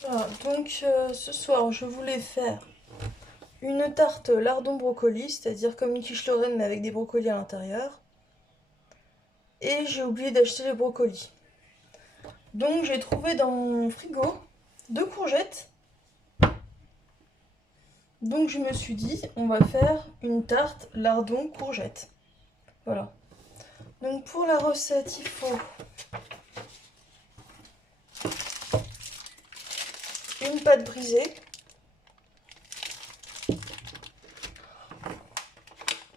Voilà, donc ce soir je voulais faire une tarte lardon brocoli, c'est-à-dire comme une quiche Lorraine mais avec des brocolis à l'intérieur. Et j'ai oublié d'acheter les brocolis. Donc j'ai trouvé dans mon frigo 2 courgettes. Donc je me suis dit on va faire une tarte lardon courgette. Voilà. Donc pour la recette il faut une pâte brisée,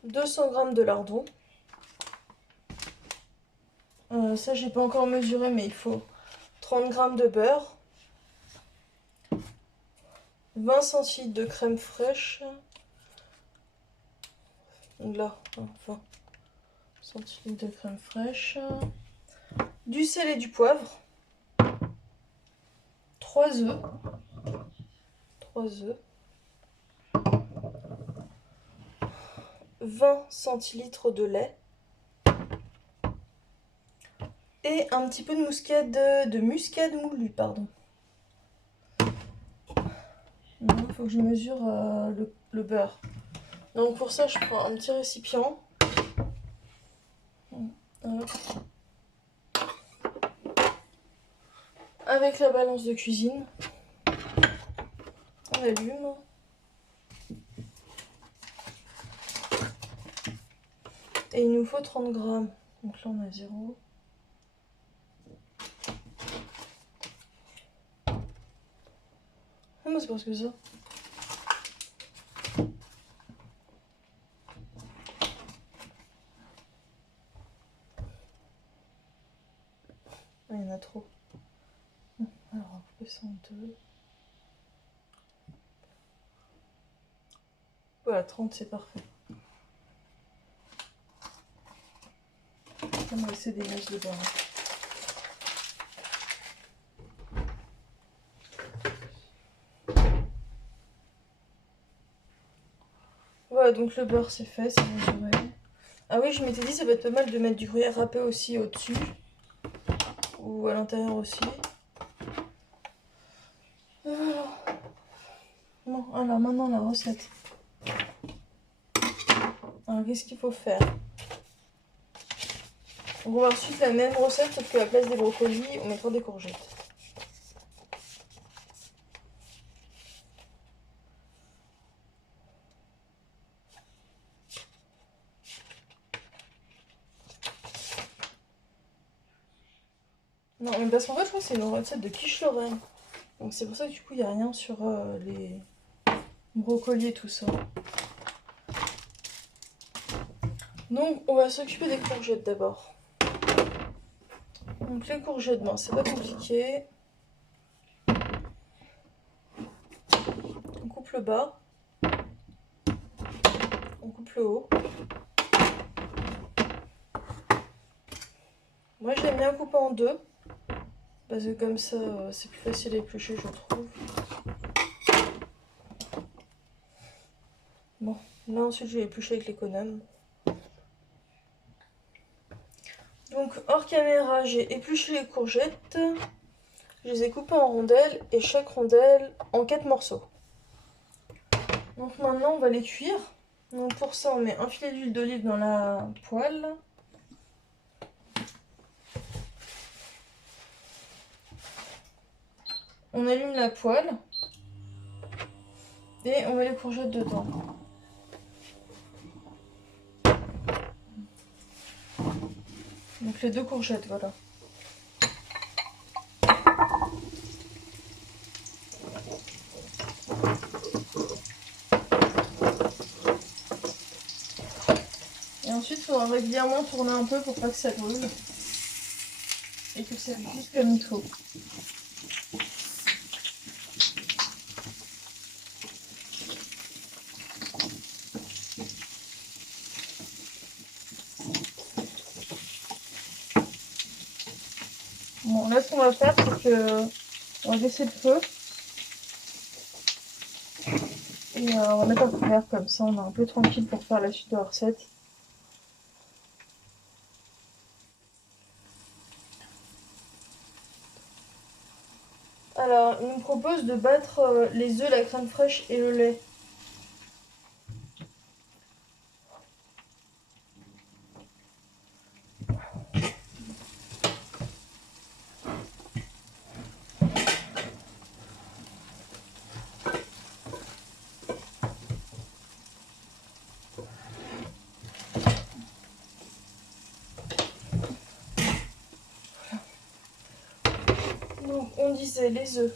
200 g de lardon. Ça j'ai pas encore mesuré mais il faut 30 g de beurre, 20 centilitres de crème fraîche, donc là, 20 centilitres de crème fraîche, du sel et du poivre, 3 œufs, 20 centilitres de lait et un petit peu de muscade moulue, pardon. Il faut que je mesure le beurre. Donc pour ça, je prends un petit récipient. Avec la balance de cuisine. On allume. Et il nous faut 30 grammes. Donc là, on a 0. Ah, mais c'est parce que ça. Ah, il y en a trop. Alors, on va couper ça en deux. Voilà, 30, c'est parfait. On va laisser des masses de beurre. Voilà, donc le beurre c'est fait, c'est mesuré. Ah oui, je m'étais dit ça va être pas mal de mettre du gruyère râpé aussi au-dessus. Ou à l'intérieur aussi. Voilà. Bon, alors maintenant la recette. Alors qu'est-ce qu'il faut faire? On va ensuite la même recette, sauf qu'à la place des brocolis, on mettra des courgettes. Non, mais parce qu'en fait, je crois que c'est une recette de quiche Lorraine. Donc c'est pour ça que du coup, il n'y a rien sur les brocolis et tout ça. Donc, on va s'occuper des courgettes d'abord. Donc les courgettes, ben, c'est pas compliqué. On coupe le bas. On coupe le haut. Moi, j'aime bien couper en deux. Parce que comme ça, c'est plus facile à éplucher, je trouve. Bon, là ensuite, je vais éplucher avec l'économe. Donc, hors caméra, j'ai épluché les courgettes. Je les ai coupées en rondelles et chaque rondelle en 4 morceaux. Donc maintenant, on va les cuire. Donc pour ça, on met un filet d'huile d'olive dans la poêle. On allume la poêle. Et on met les courgettes dedans. Donc les 2 courgettes, voilà. Et ensuite, il faudra régulièrement tourner un peu pour pas que ça brûle. Et que ça cuise comme il faut. Bon, là, ce qu'on va faire, c'est que on va baisser le feu. Et on va mettre un couvert comme ça, on est un peu tranquille pour faire la suite de la recette. Alors, il nous propose de battre les œufs, la crème fraîche et le lait. Donc, on disait les œufs.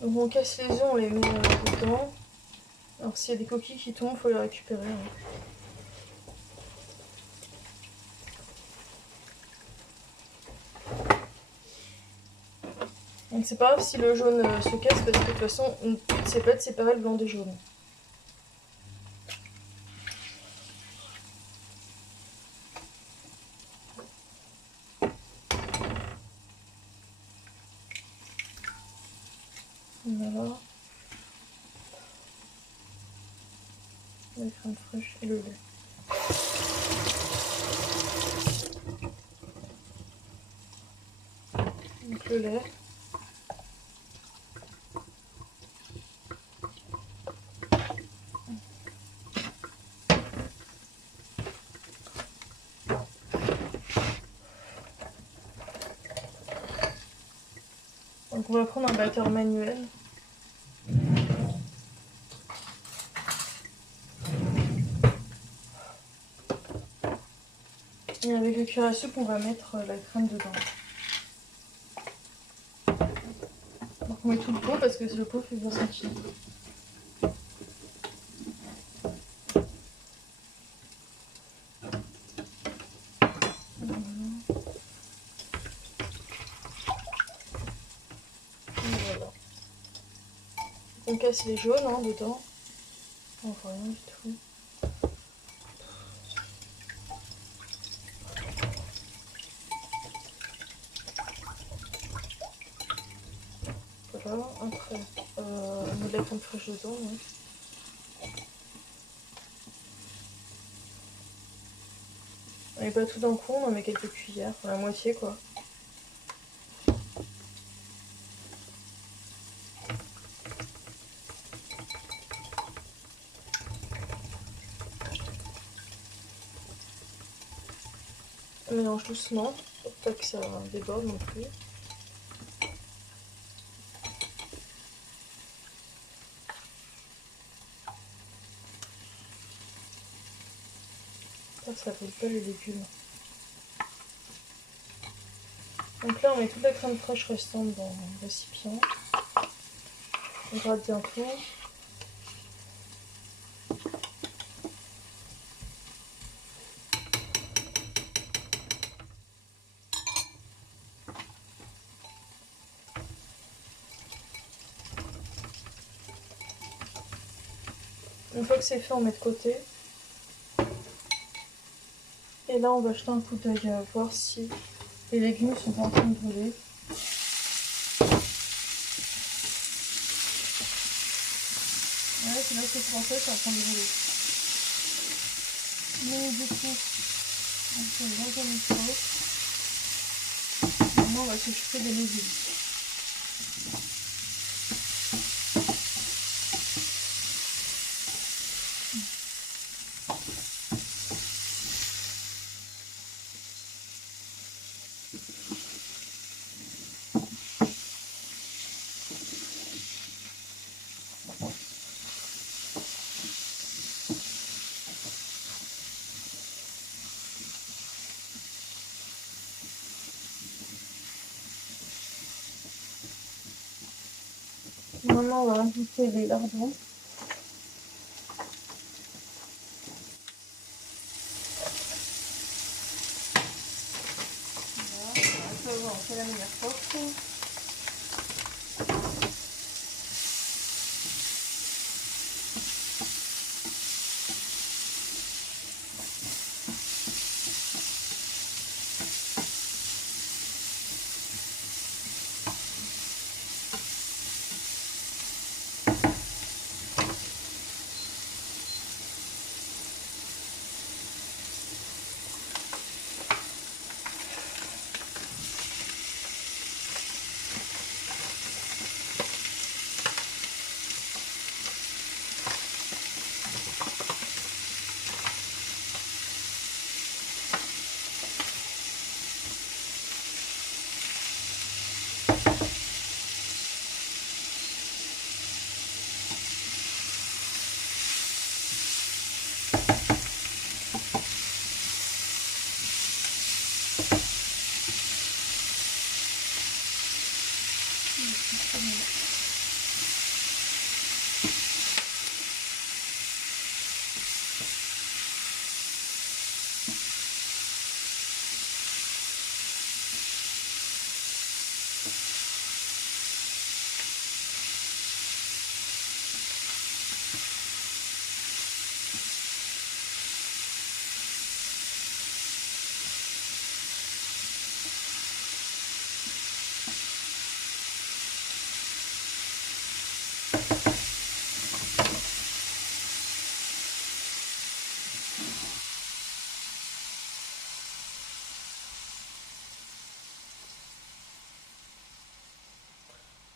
Donc, on casse les œufs, on les met dedans. Alors, s'il y a des coquilles qui tombent, il faut les récupérer. Donc c'est pas grave si le jaune se casse parce que de toute façon on ne sait pas de séparer le blanc des jaunes. Voilà. La crème fraîche et le lait. Donc le lait. Donc on va prendre un batteur manuel. Et avec le cuillère à soupe, on va mettre la crème dedans. Donc on met tout le pot parce que le pot fait 20 centilitres. Voilà. On casse les jaunes dedans. On voit rien du tout. Voilà, après on met de la crème fraîche dedans. On met pas tout d'un coup, on en met quelques cuillères, la moitié quoi. On mélange doucement pour pas que ça déborde non plus. Ça brûle pas les légumes. Donc là on met toute la crème fraîche restante dans le récipient. On gratte bien tout. Une fois que c'est fait, on met de côté. Et là on va jeter un coup d'œil à voir si les légumes sont pas en train de brûler. Ouais, c'est là que c'est français, c'est en train de brûler. Mais du coup, on fait une deuxième micro. Maintenant on va s'occuper des légumes. Maintenant on va rajouter les lardons. Voilà, on fait la manière forte.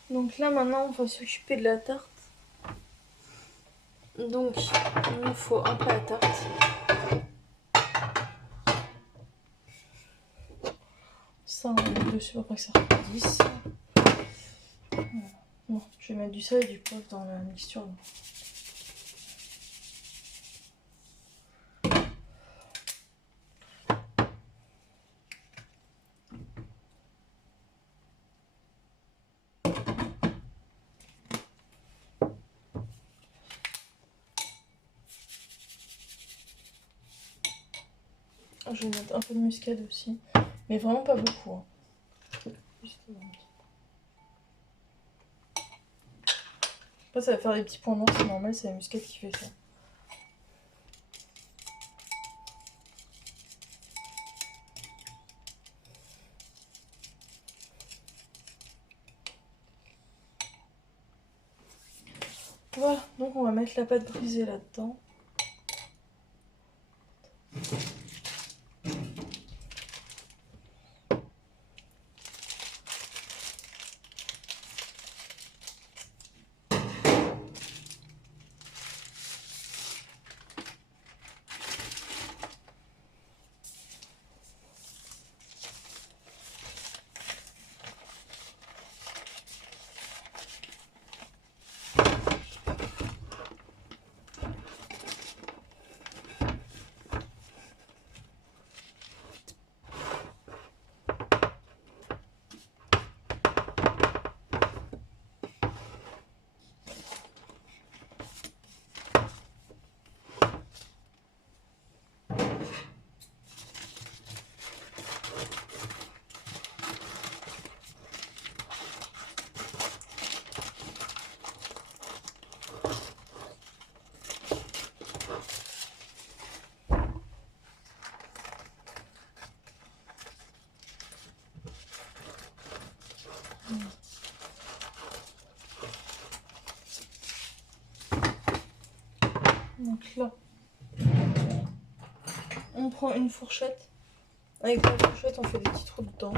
Donc là maintenant on va s'occuper de la tarte. Donc il nous faut un plat à tarte. Ça on met dessus pour pas que ça refroidisse. Bon, je vais mettre du sel et du poivre dans la mixture. Je vais mettre un peu de muscade aussi, mais vraiment pas beaucoup. Hein. Après ça va faire des petits points noirs, c'est normal, c'est la muscade qui fait ça. Voilà, donc on va mettre la pâte brisée là-dedans. Donc là, on prend une fourchette. Avec la fourchette, on fait des petits trous dedans.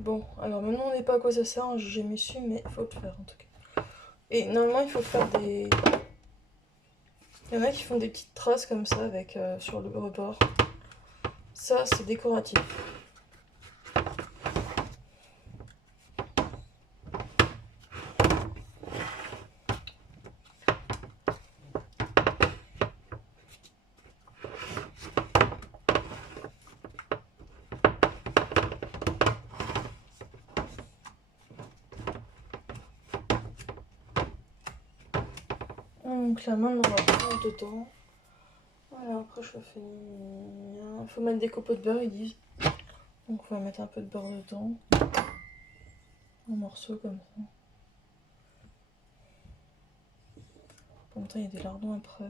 Bon, alors maintenant on n'est pas à quoi ça sert, hein, j'ai jamais su, mais il faut le faire en tout cas. Et normalement il faut faire des... Il y en a qui font des petites traces comme ça avec sur le rebord. Ça c'est décoratif. Donc la main on va prendre dedans. Voilà, après je fais... Il faut mettre des copeaux de beurre ils disent. Donc on va mettre un peu de beurre dedans. En morceaux comme ça. Comme ça il y a des lardons après.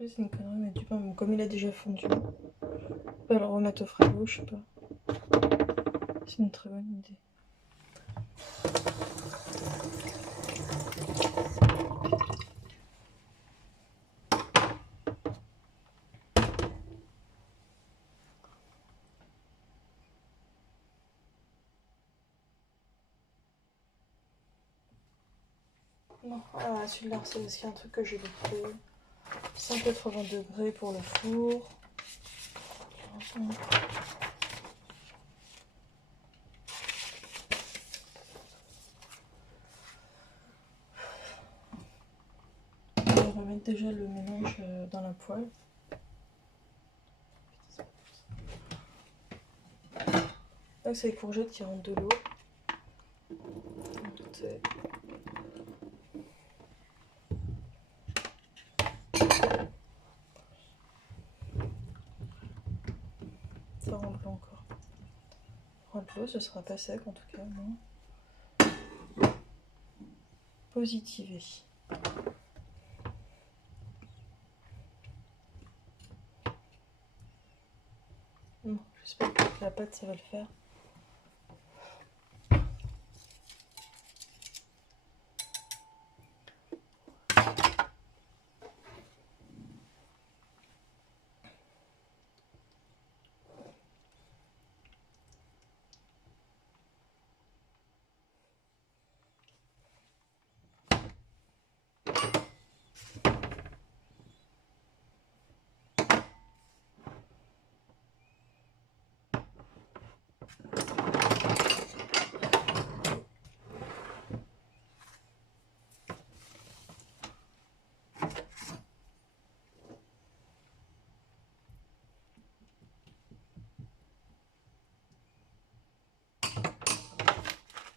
Je sais pas si c'est une connerie, mais du pain, bon, comme il a déjà fondu, on peut le remettre au frigo, je sais pas. C'est une très bonne idée. Non, ah, celui-là, c'est aussi un truc que j'ai loupé. 180 degrés pour le four. On va mettre déjà le mélange dans la poêle. Là, c'est les courgettes qui rentrent de l'eau. Ça rentre de l'eau encore. Rentre de l'eau, ce sera pas sec en tout cas, non. positiver. Bon, j'espère que la pâte ça va le faire.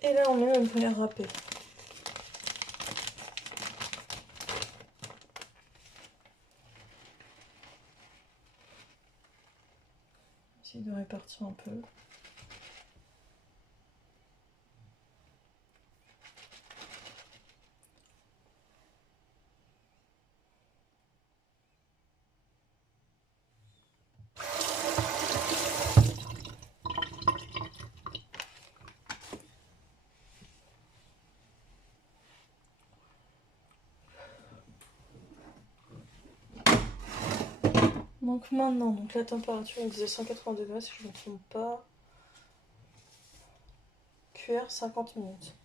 Et là, on met une première râpée. Essayer de répartir un peu. Donc maintenant, donc la température, on disait 180 degrés si je ne me trompe pas. Cuire 50 minutes.